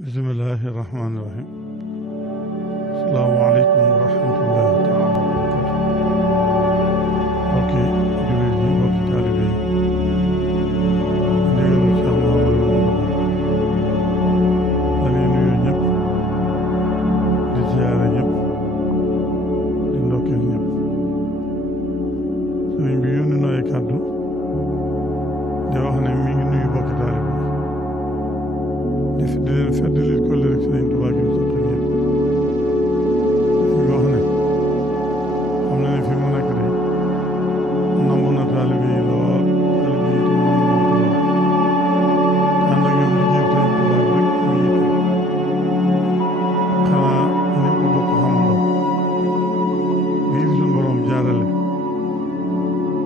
bismillahi rahmaani rahim. Asalaamaaleykum wa rahmatullahi taala wa barakatu. Mbokki jullit yi, mbokki taalibe yi, ndigalu Cheikh Mouhamadou Mountakha dañuy nuyu ñëpp di ziyaare ñëpp di ndokkeel ñëpp. Sëriñ bi yónni na ay kàddu di wax ne mi ngi nuyu mbokki taalibe di leen feddali kóllëre Sëriñ Tuubaa gi mu sant ñëpp. dañ wax ne xam na ne fi mu nekk day namm na taalibe yi lool, taalibe yi itam namm nañ ko lool. ànd ak ñoom liggéey Sëriñ Tuubaa bi rek mu yitte xanaa ni ko bokk xamandoo lii fi suñu borom jaarale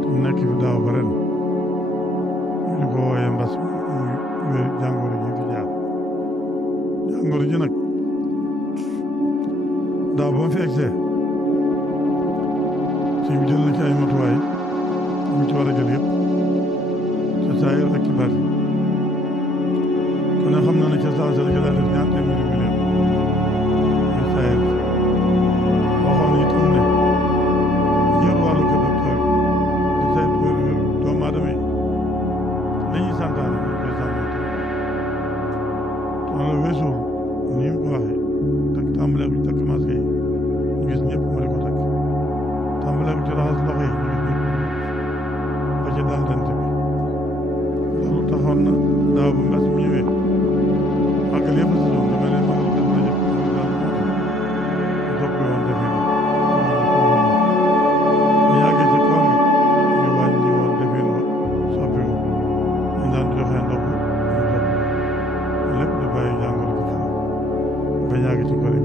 te mu nekk fi daaw ba ren ñu di ko wooyee mbas muy wér jàngoro ji fi jaar. jàngoro ji nag daaw ba mu fi egsee sëñ bi jël na ci ay matuwaay mu ci war a jël yëpp ca saayir ak ci baatin. kon nag xam na ne ca saa si la ca daal def ñaar téeméeri million muy saayir waxoon itam ne yor wàllu ko docteur di saytu doomu aadama yi dañuy santaane ñu koy sàmmante loolu weesul ni mu ko waxee takk tàmbalee ko ci takk masque yi ñu gis ñëpp mu di ko takk tàmbalee ko ci raxas loxo yi ñu gis ñëpp ba ci dantante bi loolu taxoon na daaw ba mbas mi ñëwee màggal yëpp si doon damay leen màggal kat la jëpp ñu daal ñu soppi woon defee na ñu yàggee ci koor gi ñu wàññi woon defee na soppi woon ñu daan joxe ndox ñu soppi lépp di bàyyi jàngoro ji kanam ba yàgg ci kori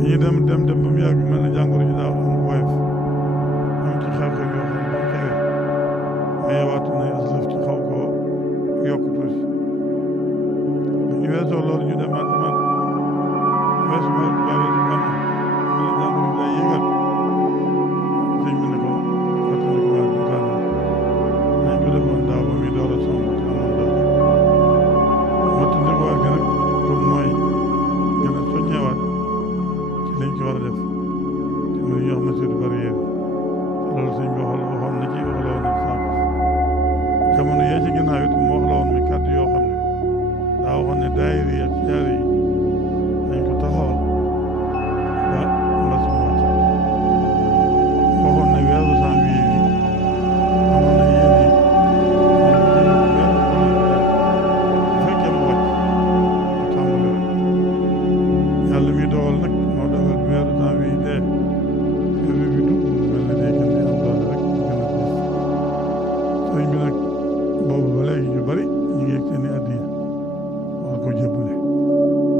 gi dañuy dem ba mu yàgg mel ne jàngoro ji daaw am woyof am ci xew-xew yoo xam ne ba mu xewee mayewaat na aslëf ci xaw koo yokk tuuti ñu weesoo loolu ñu demaat weesu ma ba weesu kan mel ne jàngoro ji day yëgal sëñ bi ne ko fàttali ko waat ñu tànn nañ ko defoon daaw ba muy door a song te amoon doole wattandikuwaat gi nag comme mooy gën a soññewaat ci liñ ci war a def te mu ñuy wax mesure barrière loolu sëñ bi waxoon na ci wax la woon na ci saako jamono yee ci ginnaaw it mu wax la woon muy kàddu yoo xam ne daa waxoon ne daayira yi ak siyaare yi dañ ko taxawal ba mbas mi wàcc waxoon ne weeru janvier bi amoon na yéen yi yàlla mi dogal nag moo dogal weeru janvier yi dee séeréer bi dugg mu mel ne day gën di am doole rek mu gën a diis sëriñ bi nag boobu ba léegi ñu bari ñu ngi yegg seen i addiya war ko jébbale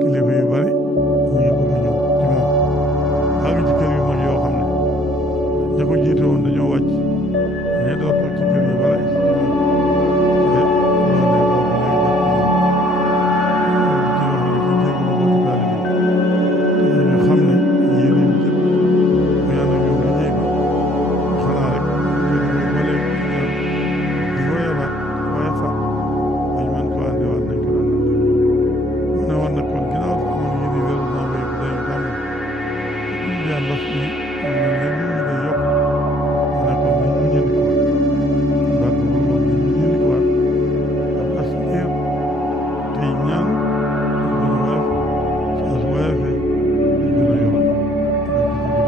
kilifa yu bari ñu ngi bëgg ñëw ci moom àgg ci kër yu mag yoo xam ne ña ko jiite woon dañoo wàcc ñee door toog ci kër yu bari ci moom te loolee boobu léegi jàpp ñu xam ne yéen a ngi jëpp muy ànd ak ñoom liggéey bi xanaa rek ngeen koy boole di woyewaat woyefaat ba ñu mën koo andiwaat nañ ko daan mu ne woon nag kon ginnaaw fa amoon yéen i weeru janvier bi dañu tàmm ñu jaan mbas mi mel ne nit ñi day yokk mu ne kon nañ mu ñëndi ko baat bu moom ñu ñëndi ko waat ab as kéer tey ñaan ñu gën a woyof saa su woyofee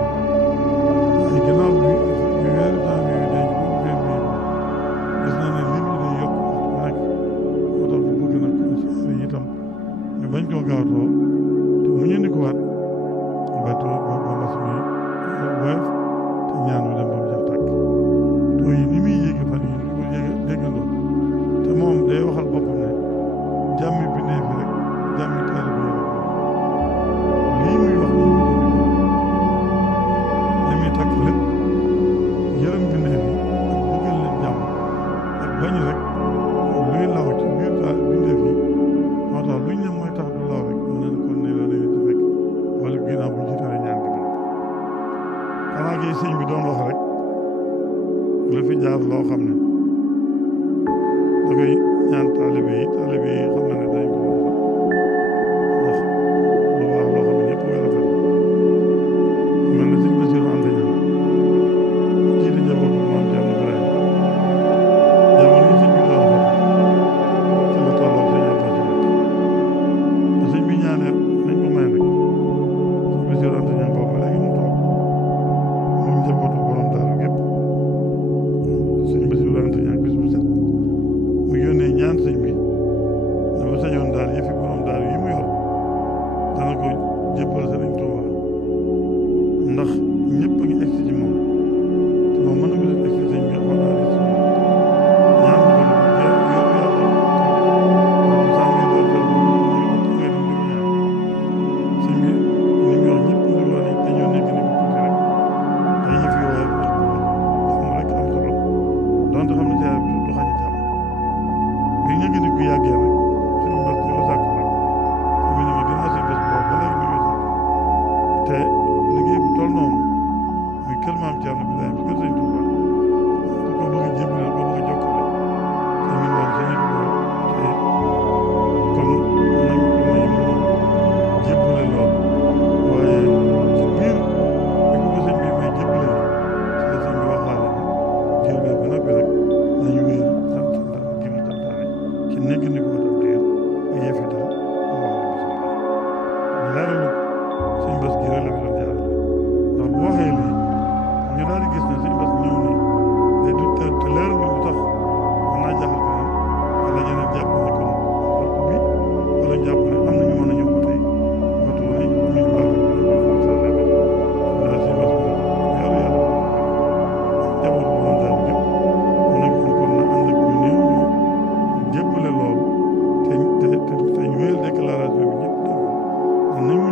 waaye ginnaaw bi weeru janvier bi day bu février gis na ne lim yi day yokk waxtu bu nekk moo tax bu bëgg nag kon siyaare yi itam ñu bañ koo gaawtoo te mu ñu ni ko waat ba mbas mi woyof te ñaan bi dem ba mu jeex tàkk too yi ni muy yéege fan yi ñu ko déggandoo te moom day waxal boppam ne jàmmi bindee fi rek jàmmi taalibe yi lii muy wax nii mu dindi ko li muy takk lépp yërëm bindee fi ak bëggal leen jàmm ak bañ rek luy law ci biir taal bindee fi moo tax luñ ne mooy tax du law rek mu ne kon ne la dañuy di fekk wala ginnaaw bu jiitalee ñaan gi moom xanaa kay sëñ bi doon wax rek la fi jaar loo xam ne da koy ñaan taalibe yi xam na ne dañ ko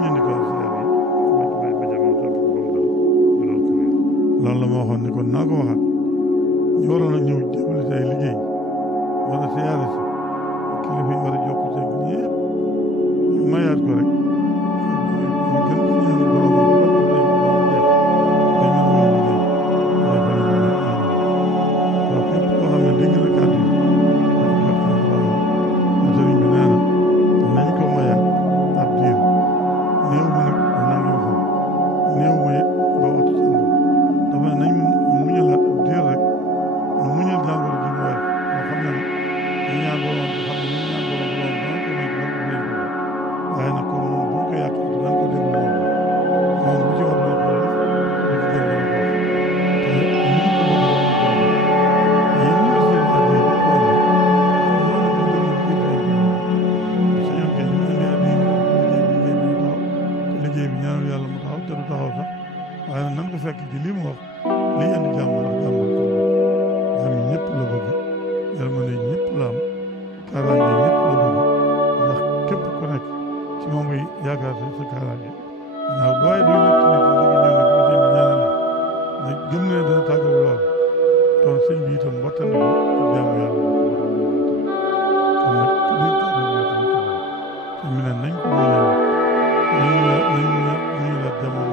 ñu indi ko siyaar yi ba jamono topp ko ba mu dal ñu doon ko wér loolu la ma waxoon ne kon naa ko waxaat ñu waroon a ñëw jébali say liggéey war a siyaare si kilifa yi war a jokk ci ñëpp ñu mayaat ko rek ñu gën di ñaan borom ba ko day ko ba mu jeex day mën a wéy liggéey day fa ñu ne waaw képp koo xam ne dégg na kàddu yi rek jot na borom na sëriñ bi nee na nañ ko mayaat ab diir néew ma nag nangam xam néew ma ba waxtu sàngam dafa ne nañ muñalaat ab diir rek nu muñal jàngoro ji mu woyof nga xam ne nag ñu ñaan borom te xam ne ñu ñaan borom borom dana ko may dana ko leen ko waaye nag comme moom bu ñu ko yàq dinañ ko déglu moom lu ci war dana ko def lu ci gën dana ko wax te ñu ko bëgg doon ko yéen ñu ngi seen addiya bu ko indi moo ne ko gën a liggéey sañoon kay ñu indi addiya liggéey bi taxaw te liggéey bi ñaanal yàlla mu taxaw te du taxaw sax waaye nag nan ko fekk ci lii mu wax li indi jàmm ndax jàmm am ñëpp la bëgg yërmande ñëpp la am kaaraange ñëpp la bëgg ndax képp ku nekk ci moom ngay yaakaar sa kaaraange waaw waaye duy nekk nit mu bëgg ñëw ne bu sëñ bi ñaanale nag gëm ne dana tàggawu lool kon sëñ bi itam wattandi ko ci jaamu yàlla kon nag ku duñ tàggawu lool sëñ bi ne nañ ko muñal nañ la jamono